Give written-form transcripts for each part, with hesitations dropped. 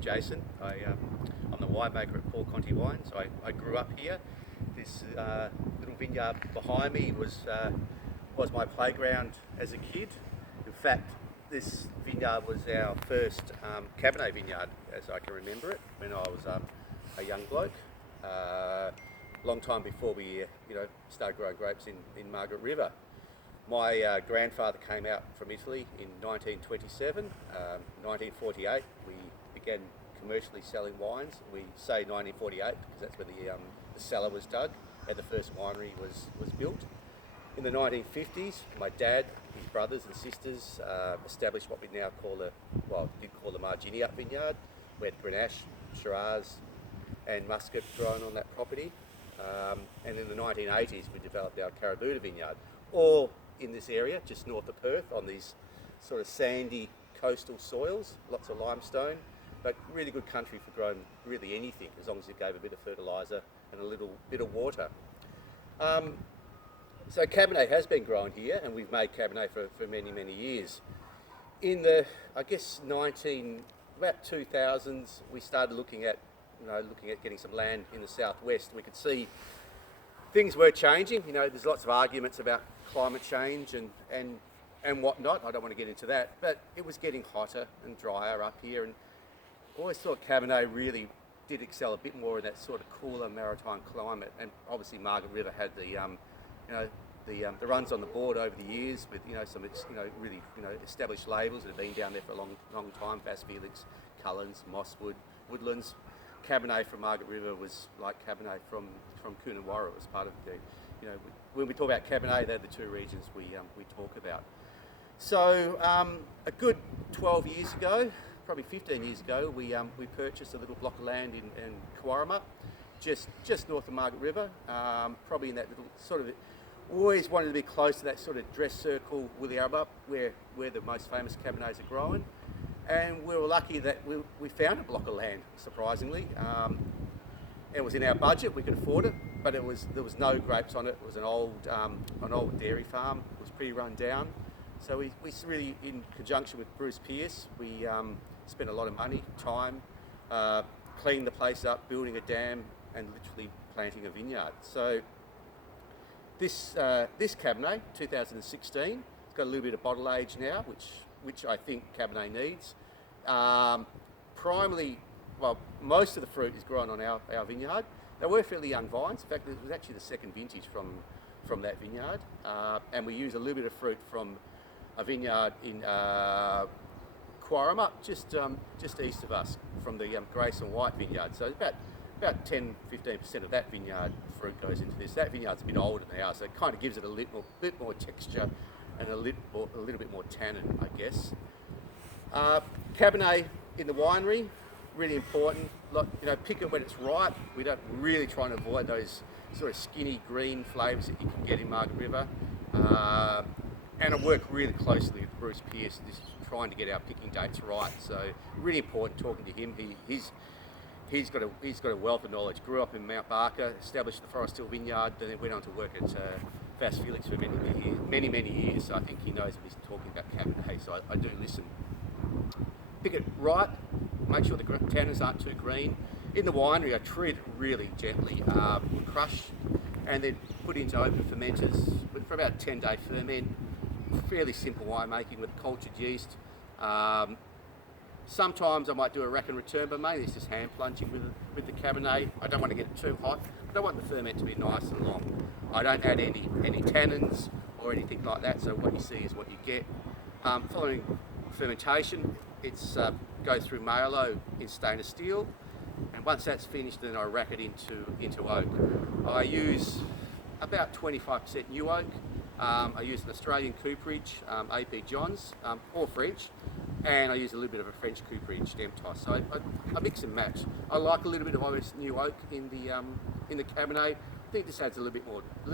Jason. I'm the winemaker at Conti Wines. I grew up here. This little vineyard behind me was my playground as a kid. In fact, this vineyard was our first cabernet vineyard, as I can remember it, when I was a young bloke. Long time before we started growing grapes in Margaret River. My grandfather came out from Italy in 1927. 1948 we began commercially selling wines. We say 1948 because that's when the cellar was dug and the first winery was built. In the 1950s, my dad, his brothers and sisters established what we now call the Marginiat vineyard. We had Grenache, Shiraz and Muscat grown on that property. And in the 1980s we developed our Carabuda vineyard, all in this area just north of Perth on these sort of sandy coastal soils, lots of limestone, but really good country for growing really anything as long as you gave a bit of fertiliser and a little bit of water. So Cabernet has been grown here, and we've made Cabernet for many, many years. In the, I guess, about 2000s, we started looking at getting some land in the southwest. We could see things were changing. There's lots of arguments about climate change and whatnot. I don't want to get into that, but it was getting hotter and drier up here, and I always thought Cabernet really did excel a bit more in that sort of cooler maritime climate. And obviously Margaret River had the runs on the board over the years with some really established labels that have been down there for a long time. Bass Felix, Cullens, Mosswood, Woodlands. Cabernet from Margaret River was like Cabernet from Coonawarra. It was part of when we talk about Cabernet, they're the two regions we talk about. So a good 12 years ago, probably 15 years ago, we purchased a little block of land in Kawarama, just north of Margaret River, probably in that little sort of, always wanted to be close to that sort of dress circle, Williarba, where the most famous Cabernets are grown. And we were lucky that we found a block of land, surprisingly. It was in our budget, we could afford it, but there was no grapes on it. It was an old dairy farm. It was pretty run down. So we really, in conjunction with Bruce Pearce, we spent a lot of money, time, cleaning the place up, building a dam, and literally planting a vineyard. So this Cabernet, 2016, it's got a little bit of bottle age now, which I think Cabernet needs. Primarily, most of the fruit is grown on our vineyard. They were fairly young vines. In fact, it was actually the second vintage from that vineyard. And we use a little bit of fruit from a vineyard in Kawarama, just east of us, from the Grace and White vineyard. So about 10-15% of that vineyard fruit goes into this. That vineyard's a bit older than ours, so it kind of gives it a bit more texture and a little bit more tannin, I guess. Cabernet in the winery, really important. Pick it when it's ripe. We don't really try and avoid those sort of skinny green flavours that you can get in Margaret River. And I work really closely with Bruce Pearce, just trying to get our picking dates right. So really important talking to him. He's got a wealth of knowledge. Grew up in Mount Barker, established the Forest Hill Vineyard, then went on to work at Bass Felix for many years. So I think he knows what he's talking about Cabernet. So I do listen. Pick it right. Make sure the tannins aren't too green. In the winery, I treat it really gently. Crush and then put into open fermenters for about a 10-day ferment. Fairly simple winemaking with cultured yeast. Sometimes I might do a rack and return, but mainly it's just hand plunging with the Cabernet. I don't want to get it too hot. I don't want the ferment to be nice and long. I don't add any tannins or anything like that, so what you see is what you get. Following fermentation, it's goes through Maolo in stainless steel, and once that's finished, then I rack it into oak. I use about 25% new oak. I use an Australian cooperage, AP Johns, or French, and I use a little bit of a French cooperage, Demtos. So I mix and match. I like a little bit of obvious new oak in the Cabernet. I think this adds a little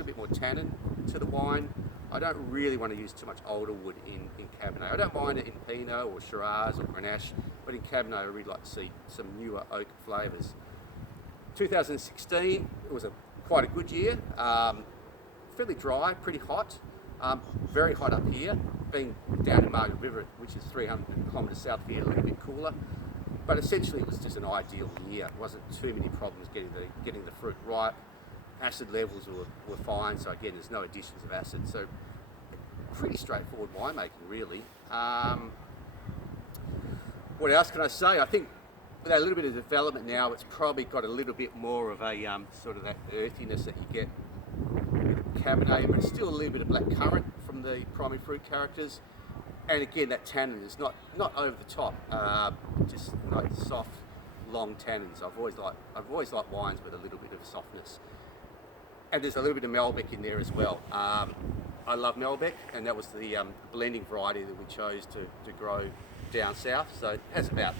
bit more tannin to the wine. I don't really want to use too much older wood in Cabernet. I don't mind it in Pinot or Shiraz or Grenache, but in Cabernet I really like to see some newer oak flavours. 2016, it was quite a good year. Fairly dry, pretty hot, very hot up here. Being down in Margaret River, which is 300 kilometres south of here, a little bit cooler. But essentially it was just an ideal year. It wasn't too many problems getting the fruit ripe. Acid levels were fine, so again there's no additions of acid. So pretty straightforward winemaking really. What else can I say? I think with a little bit of development now, it's probably got a little bit more of a sort of that earthiness that you get with Cabernet, but it's still a little bit of black currant from the primary fruit characters. And again, that tannin is not over the top, just like soft, long tannins. I've always liked wines with a little bit of softness. And there's a little bit of Malbec in there as well. I love Malbec, and that was the blending variety that we chose to grow down south. So it has about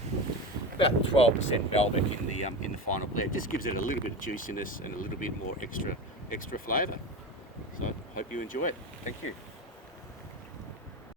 12% Malbec in the final blend. Just gives it a little bit of juiciness and a little bit more extra flavour. So hope you enjoy it. Thank you.